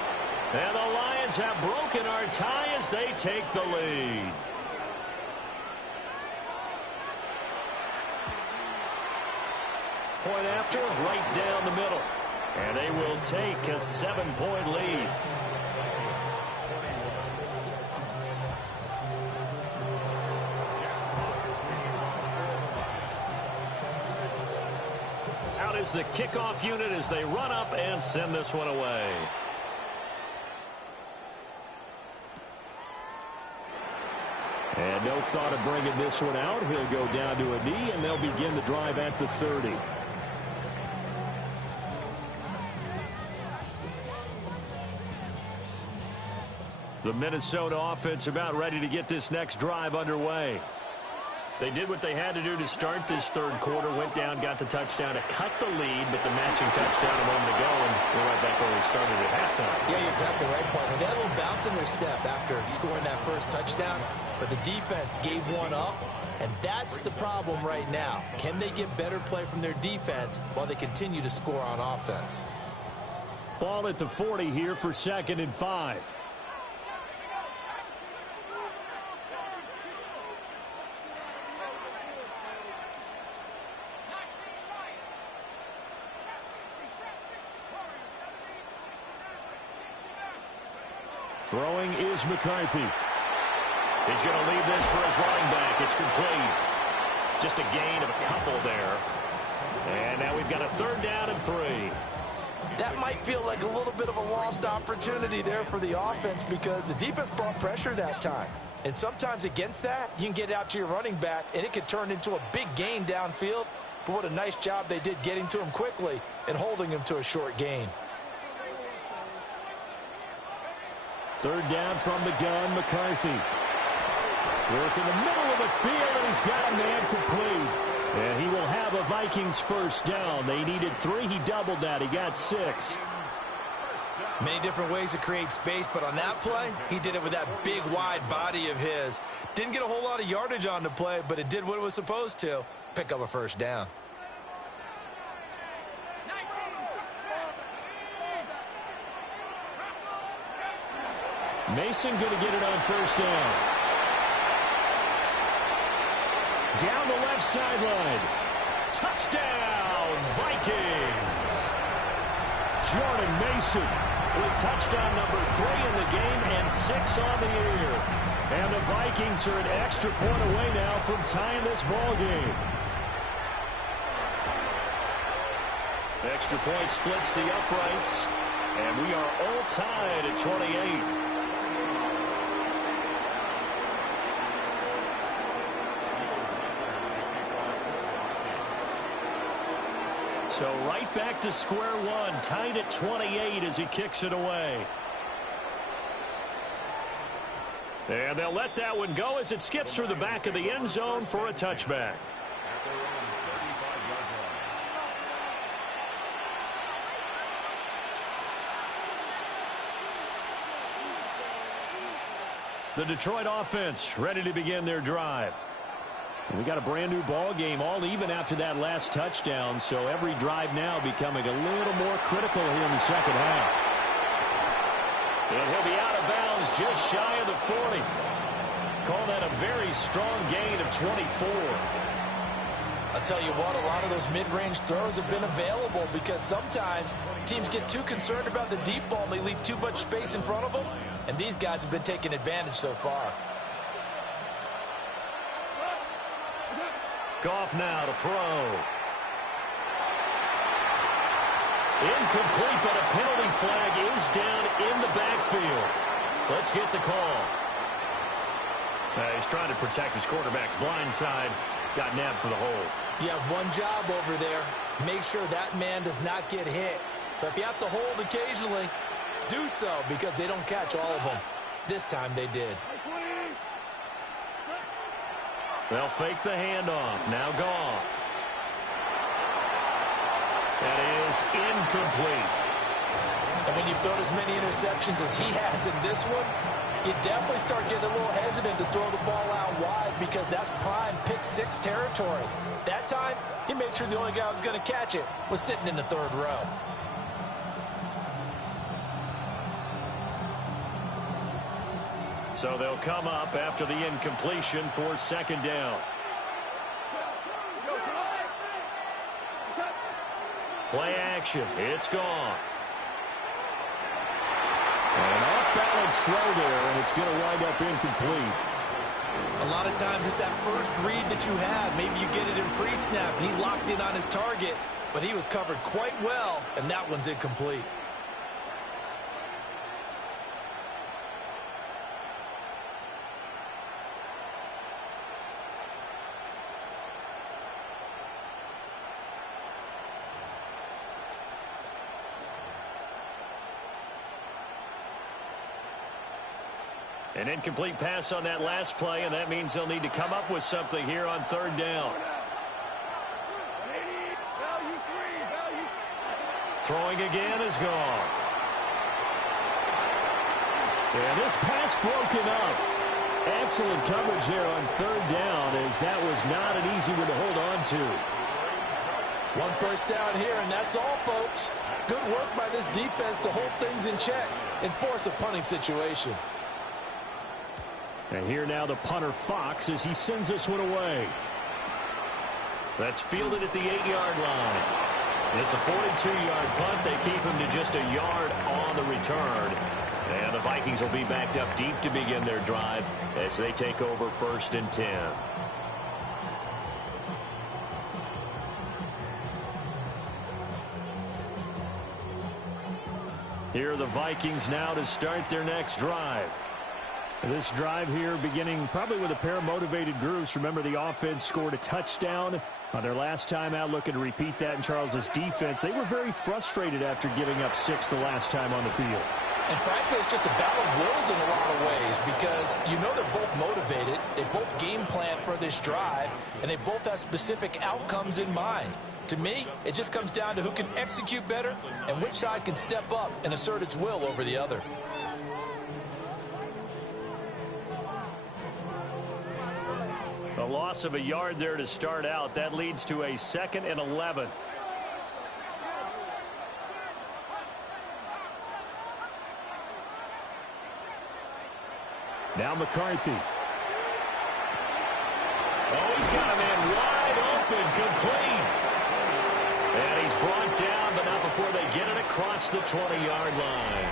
And the Lions have broken our tie as they take the lead. Point after, right down the middle. And they will take a 7-point lead. Out is the kickoff unit as they run up and send this one away. And no thought of bringing this one out. He'll go down to a knee, and they'll begin the drive at the 30. The Minnesota offense about ready to get this next drive underway. They did what they had to do to start this third quarter, went down, got the touchdown to cut the lead, but the matching touchdown a moment ago, and we're right back where we started at halftime. Yeah, you're exactly right, partner. They had a little bounce in their step after scoring that first touchdown, but the defense gave one up, and that's the problem right now. Can they get better play from their defense while they continue to score on offense? Ball at the 40 here for 2nd and 5. Throwing is McCarthy. He's going to leave this for his running back. It's complete. Just a gain of a couple there. And now we've got a 3rd down and 3. That might feel like a little bit of a lost opportunity there for the offense because the defense brought pressure that time. And sometimes against that, you can get out to your running back, and it could turn into a big gain downfield. But what a nice job they did getting to him quickly and holding him to a short gain. 3rd down from the gun, McCarthy. Work in the middle of the field, and he's got a man complete. And he will have a Vikings 1st down. They needed 3. He doubled that. He got 6. Many different ways to create space, but on that play, he did it with that big, wide body of his. Didn't get a whole lot of yardage on the play, but it did what it was supposed to. Pick up a 1st down. Mason going to get it on 1st down. Down the left sideline. Touchdown, Vikings. Jordan Mason with touchdown number 3 in the game and 6 on the year. And the Vikings are an extra point away now from tying this ball game. Extra point splits the uprights, and we are all tied at 28. So right back to square one, tied at 28 as he kicks it away. And they'll let that one go as it skips through the back of the end zone for a touchback. The Detroit offense ready to begin their drive. We got a brand new ball game, all even after that last touchdown, so every drive now becoming a little more critical here in the second half. And he'll be out of bounds just shy of the 40. Call that a very strong gain of 24. I'll tell you what, a lot of those mid-range throws have been available because sometimes teams get too concerned about the deep ball and they leave too much space in front of them, and these guys have been taking advantage so far. Goff now to throw. Incomplete, but a penalty flag is down in the backfield. Let's get the call. He's trying to protect his quarterback's blind side. Got nabbed for the hold. You have one job over there. Make sure that man does not get hit. So if you have to hold occasionally, do so because they don't catch all of them. This time they did. They'll fake the handoff. Now Goff. That is incomplete. And when you've thrown as many interceptions as he has in this one, you definitely start getting a little hesitant to throw the ball out wide because that's prime pick six territory. That time, he made sure the only guy who was going to catch it was sitting in the third row. So they'll come up after the incompletion for second down. Play action. It's Goff. An off-balance throw there, and it's going to wind up incomplete. A lot of times it's that first read that you have. Maybe you get it in pre-snap. He locked in on his target, but he was covered quite well, and that one's incomplete. An incomplete pass on that last play, and that means they'll need to come up with something here on third down. Throwing again is Goff. And this pass broken up. Excellent coverage there on third down, as that was not an easy one to hold on to. One first down here, and that's all, folks. Good work by this defense to hold things in check and force a punting situation. And here now the punter, Fox, as he sends this one away. That's fielded at the 8-yard line. It's a 42-yard punt. They keep him to just a yard on the return. And the Vikings will be backed up deep to begin their drive as they take over 1st and 10. Here are the Vikings now to start their next drive. This drive here beginning probably with a pair of motivated groups. Remember, the offense scored a touchdown on their last time out, looking to repeat that in Charles's defense. They were very frustrated after giving up 6 the last time on the field. And frankly, it's just a battle of wills in a lot of ways because you know they're both motivated. They both game plan for this drive, and they both have specific outcomes in mind. To me, it just comes down to who can execute better and which side can step up and assert its will over the other. A loss of a yard there to start out. That leads to a 2nd and 11. Now McCarthy. Oh, he's got a man wide open, complete. And he's brought down, but not before they get it across the 20-yard line.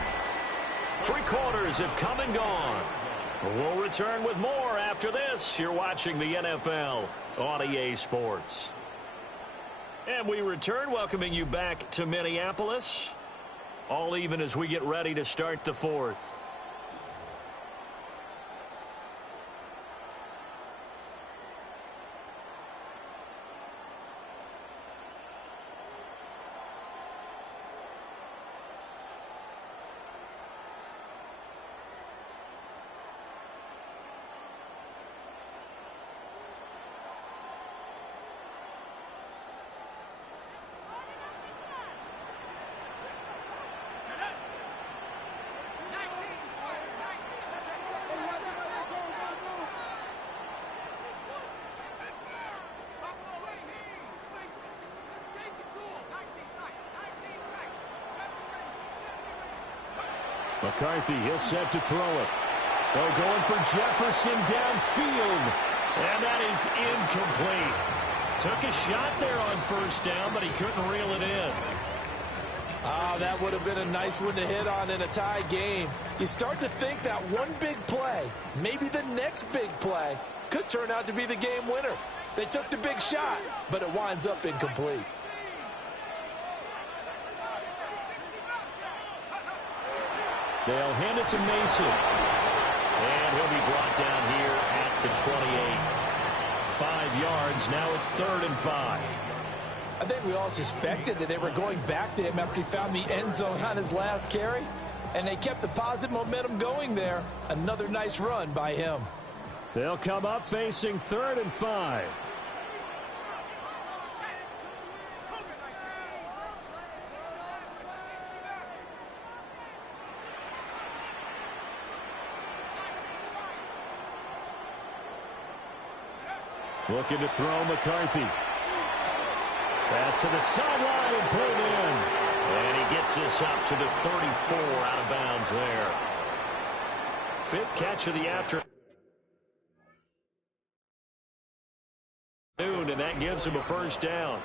3 quarters have come and gone. We'll return with more after this. You're watching the NFL on EA Sports. And we return, welcoming you back to Minneapolis. All even as we get ready to start the 4th. McCarthy, he'll set to throw it. Oh, going for Jefferson downfield. And that is incomplete. Took a shot there on 1st down, but he couldn't reel it in. That would have been a nice one to hit on in a tie game. You start to think that one big play, maybe the next big play, could turn out to be the game winner. They took the big shot, but it winds up incomplete. They'll hand it to Mason. And he'll be brought down here at the 28. 5 yards. Now it's 3rd and 5. I think we all suspected that they were going back to him after he found the end zone on his last carry. And they kept the positive momentum going there. Another nice run by him. They'll come up facing 3rd and 5. Looking to throw McCarthy. Pass to the sideline and pulled in. And he gets this up to the 34 out of bounds there. Fifth catch of the afternoon, and that gives him a first down.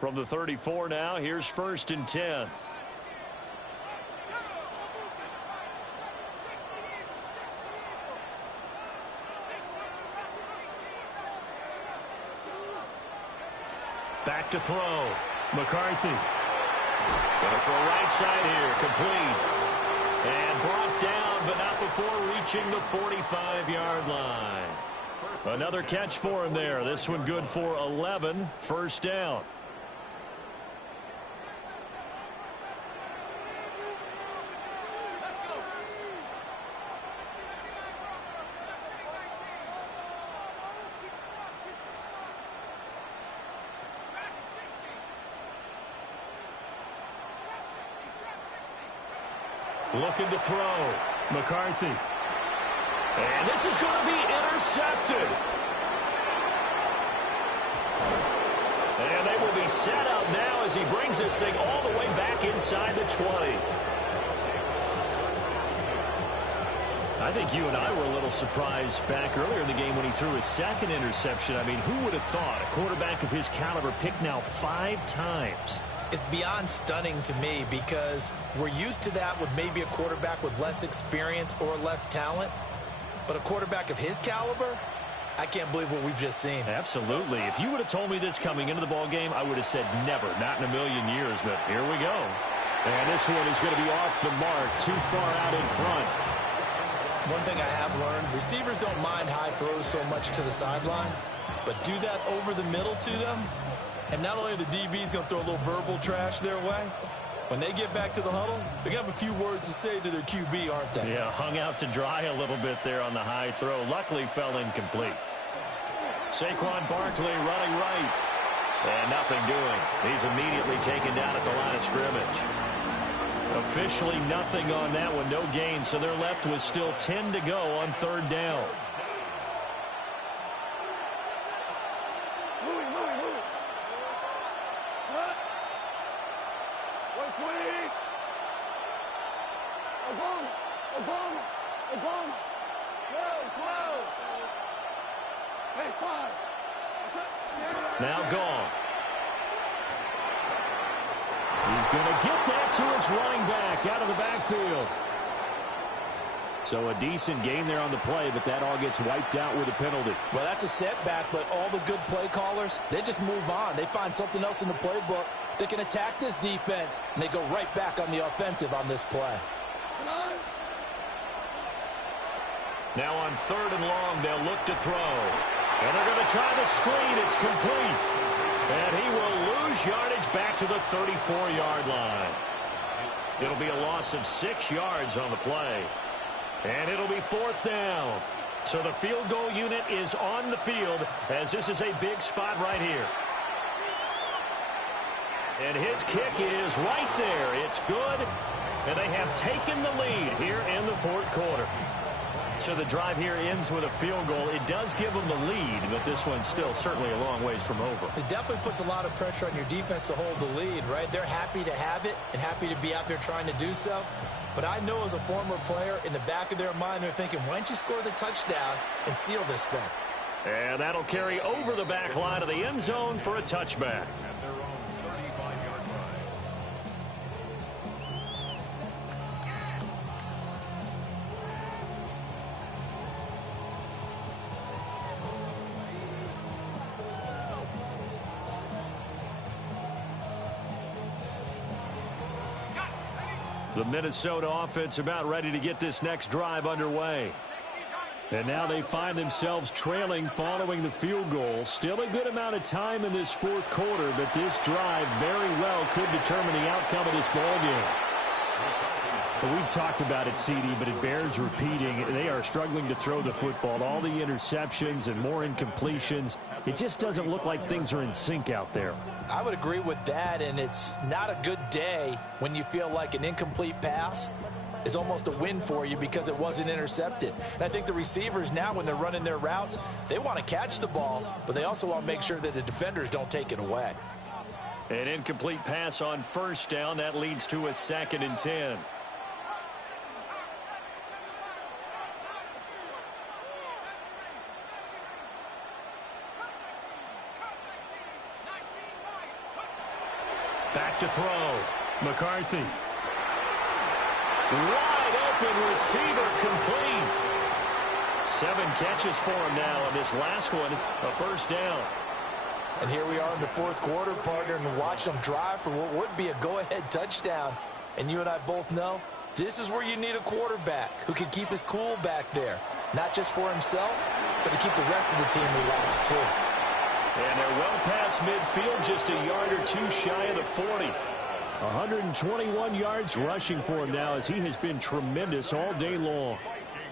From the 34 now, here's 1st and 10. Back to throw. McCarthy. Going to throw right side here. Complete. And brought down, but not before reaching the 45-yard line. Another catch for him there. This one good for 11. First down. Looking to throw. McCarthy. And this is going to be intercepted. And they will be set up now as he brings this thing all the way back inside the 20. I think you and I were a little surprised back earlier in the game when he threw his second interception. I mean, who would have thought a quarterback of his caliber picked now 5 times? It's beyond stunning to me because we're used to that with maybe a quarterback with less experience or less talent. But a quarterback of his caliber, I can't believe what we've just seen. Absolutely. If you would have told me this coming into the ball game, I would have said never, not in a million years. But here we go. And this one is going to be off the mark, too far out in front. One thing I have learned, receivers don't mind high throws so much to the sideline, but do that over the middle to them. And not only are the DBs going to throw a little verbal trash their way, when they get back to the huddle, they're going to have a few words to say to their QB, aren't they? Yeah, hung out to dry a little bit there on the high throw. Luckily fell incomplete. Saquon Barkley running right. And nothing doing. He's immediately taken down at the line of scrimmage. Officially nothing on that one. No gain, so they're left with still 10 to go on 3rd down. Now gone. He's going to get that to his running back out of the backfield. So a decent game there on the play, but that all gets wiped out with a penalty. Well, that's a setback, but all the good play callers, they just move on. They find something else in the playbook that can attack this defense, and they go right back on the offensive on this play. Now on 3rd and long, they'll look to throw. And they're going to try the screen. It's complete. And he will lose yardage back to the 34-yard line. It'll be a loss of 6 yards on the play. And it'll be 4th down. So the field goal unit is on the field as this is a big spot right here. And his kick is right there. It's good. And they have taken the lead here in the 4th quarter. So the drive here ends with a field goal. It does give them the lead, but this one's still certainly a long ways from over. It definitely puts a lot of pressure on your defense to hold the lead, right? They're happy to have it and happy to be out there trying to do so. But I know as a former player, in the back of their mind, they're thinking, why don't you score the touchdown and seal this thing? And that'll carry over the back line of the end zone for a touchback. The Minnesota offense about ready to get this next drive underway. And now they find themselves trailing following the field goal. Still a good amount of time in this 4th quarter, but this drive very well could determine the outcome of this ball game. Well, we've talked about it, CD, but it bears repeating. They are struggling to throw the football. All the interceptions and more incompletions. It just doesn't look like things are in sync out there. I would agree with that, and it's not a good day when you feel like an incomplete pass is almost a win for you because it wasn't intercepted. And I think the receivers now, when they're running their routes, they want to catch the ball, but they also want to make sure that the defenders don't take it away. An incomplete pass on first down. That leads to a 2nd and 10. Back to throw. McCarthy. Wide open receiver, complete. 7 catches for him now, and this last one, a first down. And here we are in the 4th quarter, partner, and watch them drive for what would be a go-ahead touchdown. And you and I both know this is where you need a quarterback who can keep his cool back there, not just for himself, but to keep the rest of the team relaxed too. And they're well past midfield, just a yard or 2 shy of the 40. 121 yards rushing for him now as he has been tremendous all day long.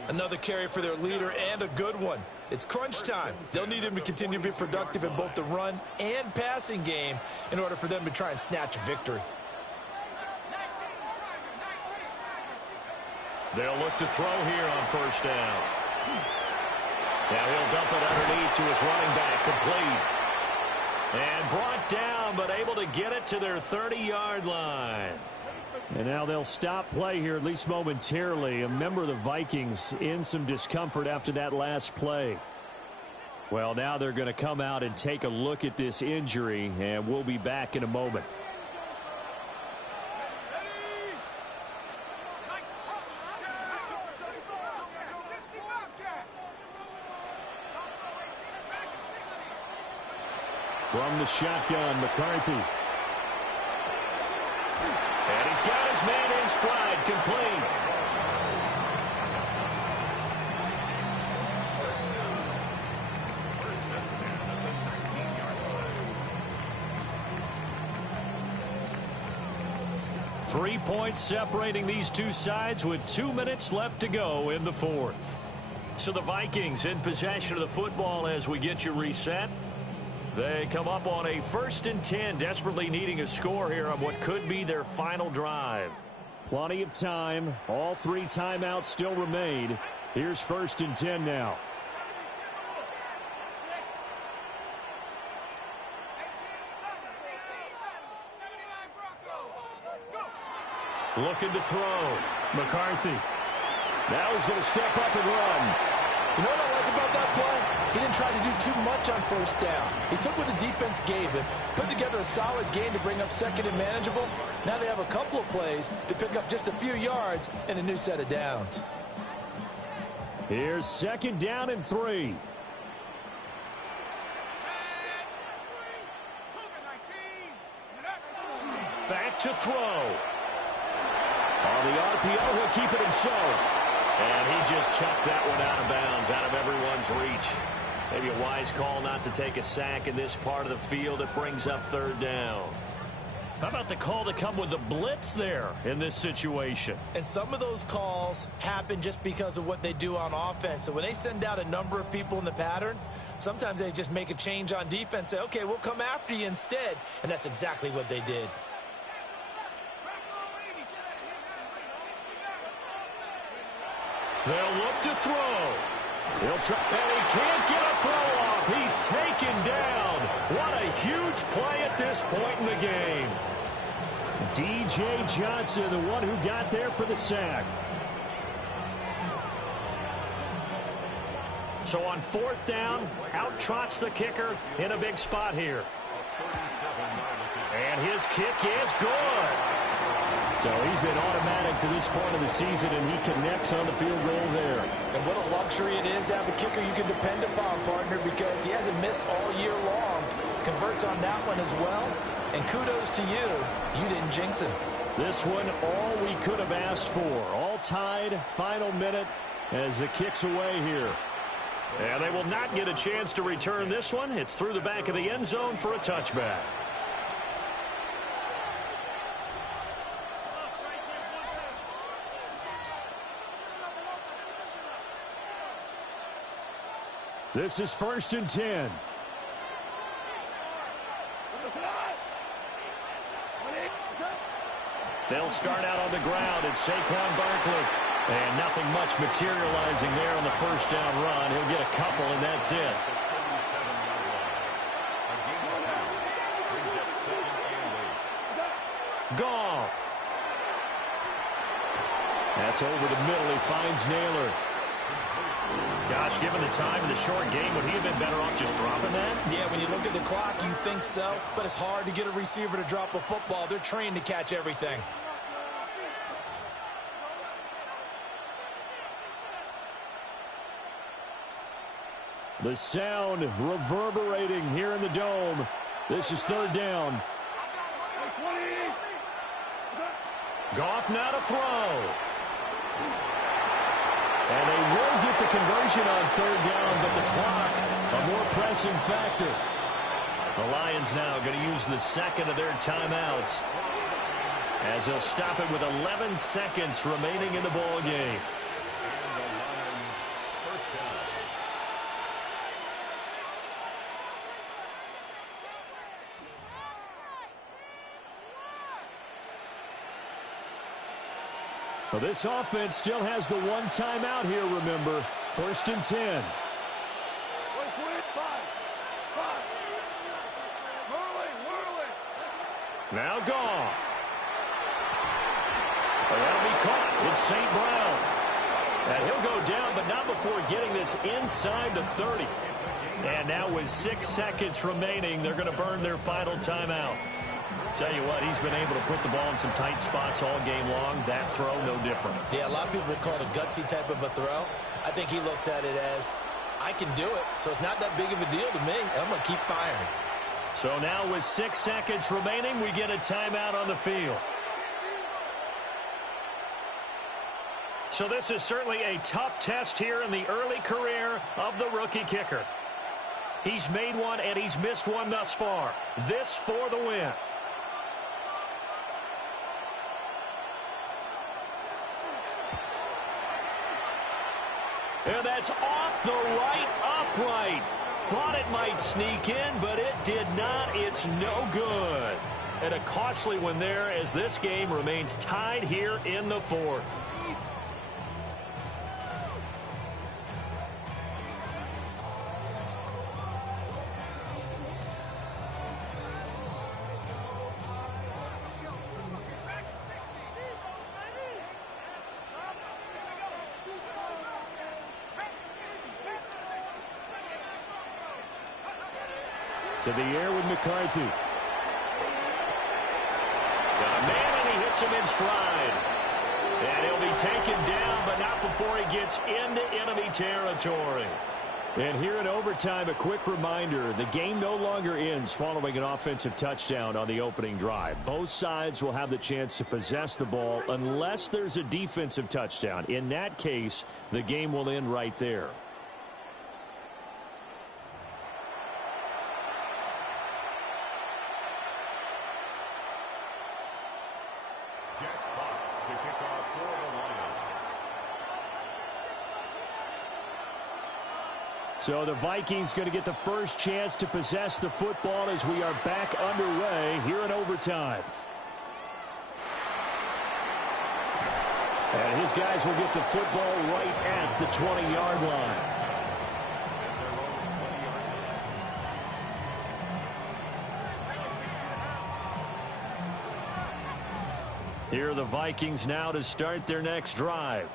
Another carry for their leader, and a good one. It's crunch time. They'll need him to continue to be productive in both the run and passing game in order for them to try and snatch a victory. They'll look to throw here on first down. Now he'll dump it underneath to his running back, complete. And brought down, but able to get it to their 30-yard line. And now they'll stop play here, at least momentarily. A member of the Vikings in some discomfort after that last play. Well, now they're going to come out and take a look at this injury, and we'll be back in a moment. From the shotgun, McCarthy. And he's got his man in stride, complete. Three points separating these two sides with 2 minutes left to go in the 4th. So the Vikings in possession of the football as we get you reset. They come up on a 1st and 10, desperately needing a score here on what could be their final drive. Plenty of time. All 3 timeouts still remain. Here's 1st and 10 now. Looking to throw. McCarthy. Now he's going to step up and run. You know what I like about that play? He didn't try to do too much on first down. He took what the defense gave him, put together a solid game to bring up 2nd and manageable. Now they have a couple of plays to pick up just a few yards and a new set of downs. Here's 2nd down and 3. Back to throw. On the RPO, he'll keep it himself. And he just chucked that one out of bounds, out of everyone's reach. Maybe a wise call not to take a sack in this part of the field. It brings up 3rd down. How about the call to come with the blitz there in this situation? And some of those calls happen just because of what they do on offense. So when they send out a number of people in the pattern, sometimes they just make a change on defense, say, okay, we'll come after you instead. And that's exactly what they did. They'll look to throw. He'll try. And he can't get a throw off. He's taken down. What a huge play at this point in the game. D.J. Johnson, the one who got there for the sack. So on 4th down, out trots the kicker in a big spot here. And his kick is good. So he's been automatic to this point of the season, and he connects on the field goal there. And what a luxury it is to have a kicker you can depend upon, partner, because he hasn't missed all year long. Converts on that one as well. And kudos to you. You didn't jinx him. This one, all we could have asked for. All tied, final minute as the kick's away here. And they will not get a chance to return this one. It's through the back of the end zone for a touchback. This is 1st and 10. They'll start out on the ground. It's Saquon Barkley. And nothing much materializing there on the first down run. He'll get a couple, and that's it. Goff. That's over the middle. He finds Naylor. Gosh, given the time in the short game, would he have been better off just dropping that? Yeah, when you look at the clock, you think so. But it's hard to get a receiver to drop a football. They're trained to catch everything. The sound reverberating here in the dome. This is 3rd down. Goff now to throw. And they will get the conversion on 3rd down, but the clock, a more pressing factor. The Lions now going to use the second of their timeouts as they'll stop it with 11 seconds remaining in the ball game. Well, this offense still has the one timeout here, remember. 1st and 10. Now Goff. That'll be caught. It's St. Brown. And he'll go down, but not before getting this inside the 30. And now with 6 seconds remaining, they're going to burn their final timeout. Tell you what, he's been able to put the ball in some tight spots all game long. That throw, no different. Yeah, a lot of people would call it a gutsy type of a throw. I think he looks at it as, I can do it, so it's not that big of a deal to me. I'm going to keep firing. So now with 6 seconds remaining, we get a timeout on the field. So this is certainly a tough test here in the early career of the rookie kicker. He's made one and he's missed one thus far. This for the win. And that's off the right upright. Thought it might sneak in, but it did not. It's no good. And a costly one there as this game remains tied here in the 4th. To the air with McCarthy. Got a man, and he hits him in stride. And he'll be taken down, but not before he gets into enemy territory. And here in overtime, a quick reminder, the game no longer ends following an offensive touchdown on the opening drive. Both sides will have the chance to possess the ball unless there's a defensive touchdown. In that case, the game will end right there. So the Vikings going to get the first chance to possess the football as we are back underway here in overtime. And his guys will get the football right at the 20-yard line. Here are the Vikings now to start their next drive.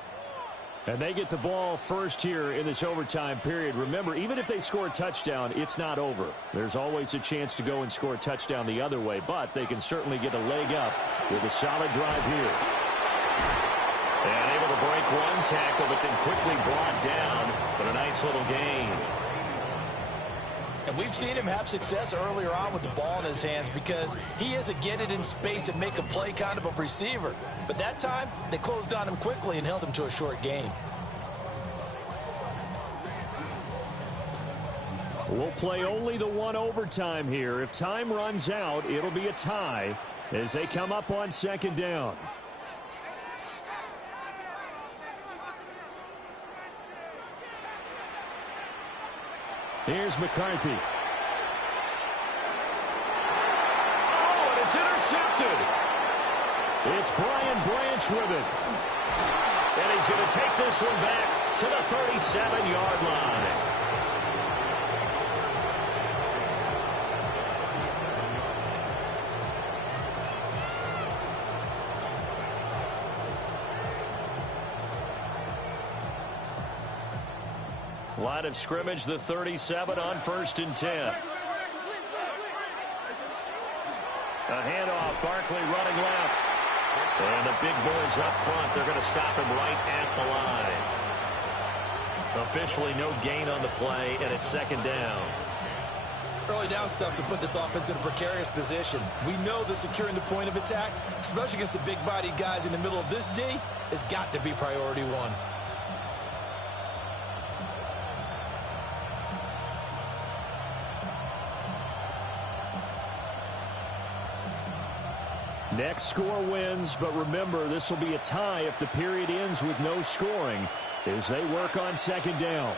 And they get the ball first here in this overtime period. Remember, even if they score a touchdown, it's not over. There's always a chance to go and score a touchdown the other way, but they can certainly get a leg up with a solid drive here. And able to break one tackle, but then quickly brought down. But a nice little gain. And we've seen him have success earlier on with the ball in his hands because he is a get it in space and make a play kind of a receiver. But that time, they closed on him quickly and held him to a short gain. We'll play only the one overtime here. If time runs out, it'll be a tie as they come up on second down. Here's McCarthy. Oh, and it's intercepted. It's Brian Branch with it. And he's going to take this one back to the 37-yard line. Line of scrimmage, the 37 on 1st and 10. A handoff, Barkley running left. And the big boys up front, they're going to stop him right at the line. Officially no gain on the play, and it's 2nd down. Early down stuff to put this offense in a precarious position. We know that securing the point of attack, especially against the big-bodied guys in the middle of this D, has got to be priority one. Next score wins, but remember, this will be a tie if the period ends with no scoring as they work on 2nd down.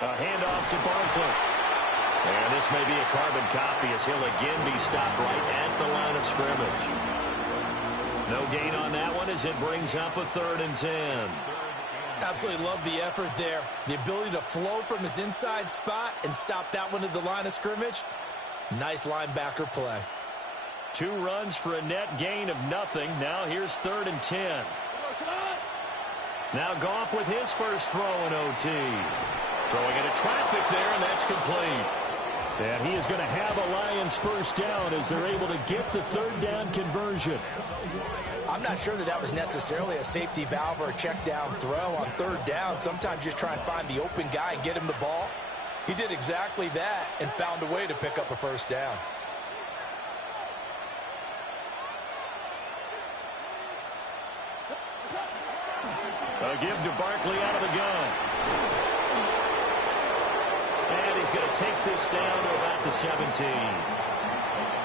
A handoff to Barkley. And this may be a carbon copy as he'll again be stopped right at the line of scrimmage. No gain on that one as it brings up a 3rd and 10. Absolutely love the effort there. The ability to flow from his inside spot and stop that one at the line of scrimmage. Nice linebacker play. 2 runs for a net gain of nothing. Now here's 3rd and 10. Now Goff with his first throw in OT. Throwing into traffic there, and that's complete. And he is going to have a Lions first down as they're able to get the 3rd down conversion. I'm not sure that was necessarily a safety valve or a check down throw on 3rd down. Sometimes you just try and find the open guy and get him the ball. He did exactly that and found a way to pick up a first down. A give to Barkley out of the gun. And he's going to take this down to about the 17.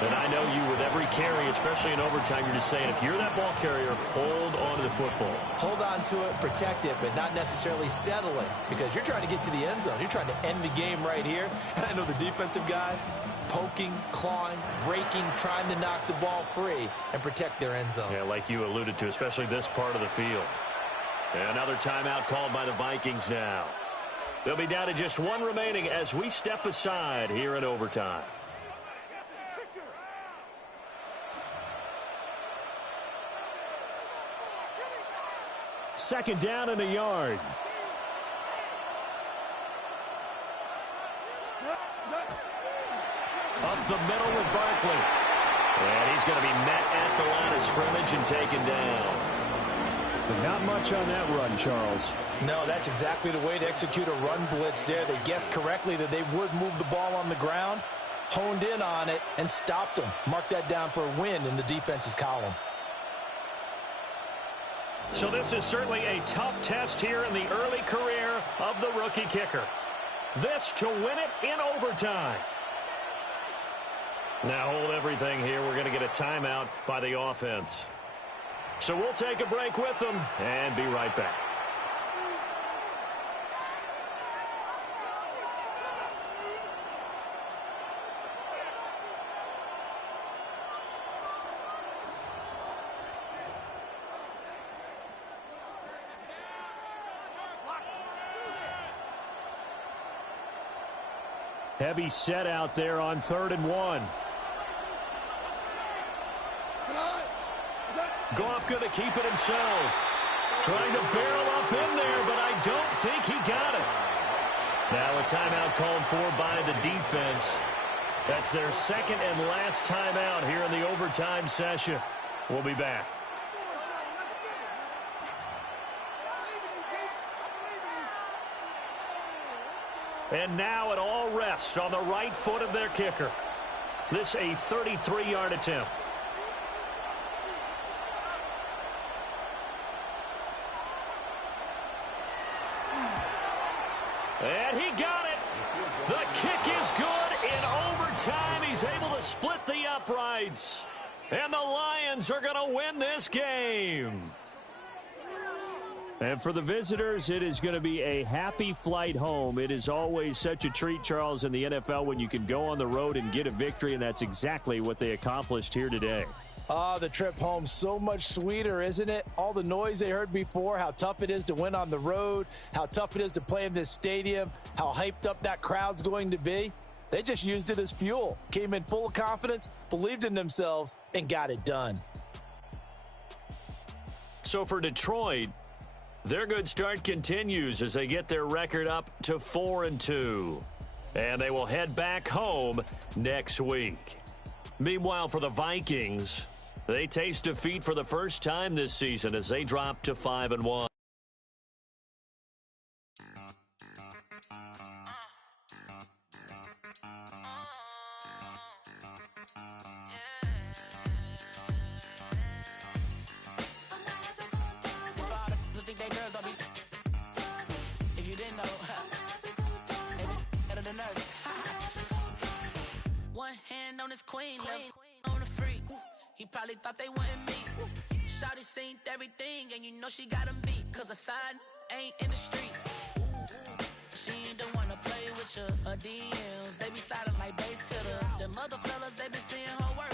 And I know you, with every carry, especially in overtime, you're just saying, if you're that ball carrier, hold on to the football. Hold on to it, protect it, but not necessarily settle it, because you're trying to get to the end zone. You're trying to end the game right here. And I know the defensive guys poking, clawing, raking, trying to knock the ball free and protect their end zone. Yeah, like you alluded to, especially this part of the field. And another timeout called by the Vikings now. They'll be down to just 1 remaining as we step aside here in overtime. Second down and a yard. Up the middle with Barkley. And he's going to be met at the line of scrimmage and taken down. But not much on that run, Charles. No, that's exactly the way to execute a run blitz there. They guessed correctly that they would move the ball on the ground, honed in on it, and stopped them. Mark that down for a win in the defense's column. So this is certainly a tough test here in the early career of the rookie kicker. This to win it in overtime. Now hold everything here. We're going to get a timeout by the offense. So we'll take a break with them and be right back. Heavy set out there on 3rd and 1. Goff going to keep it himself. Trying to barrel up in there, but I don't think he got it. Now a timeout called for by the defense. That's their second and last timeout here in the overtime session. We'll be back. And now it all rests on the right foot of their kicker. This a 33-yard attempt. And he got it. The kick is good in overtime. He's able to split the uprights. And the Lions are going to win this game. And for the visitors, it is going to be a happy flight home. It is always such a treat, Charles, in the NFL when you can go on the road and get a victory, and that's exactly what they accomplished here today. The trip home, so much sweeter, isn't it? All the noise they heard before, how tough it is to win on the road, how tough it is to play in this stadium, how hyped up that crowd's going to be. They just used it as fuel, came in full of confidence, believed in themselves, and got it done. So for Detroit, their good start continues as they get their record up to 4-2. And they will head back home next week. Meanwhile, for the Vikings, they taste defeat for the first time this season as they drop to 5-1. One hand on his queen, left on the freak. He probably thought they wanted me. Shawty seen everything, and you know she got him beat. Cause her side ain't in the streets. She ain't the one to play with you. Her DMs, they be silent like base hitters. Them other fellas, they been seeing her work.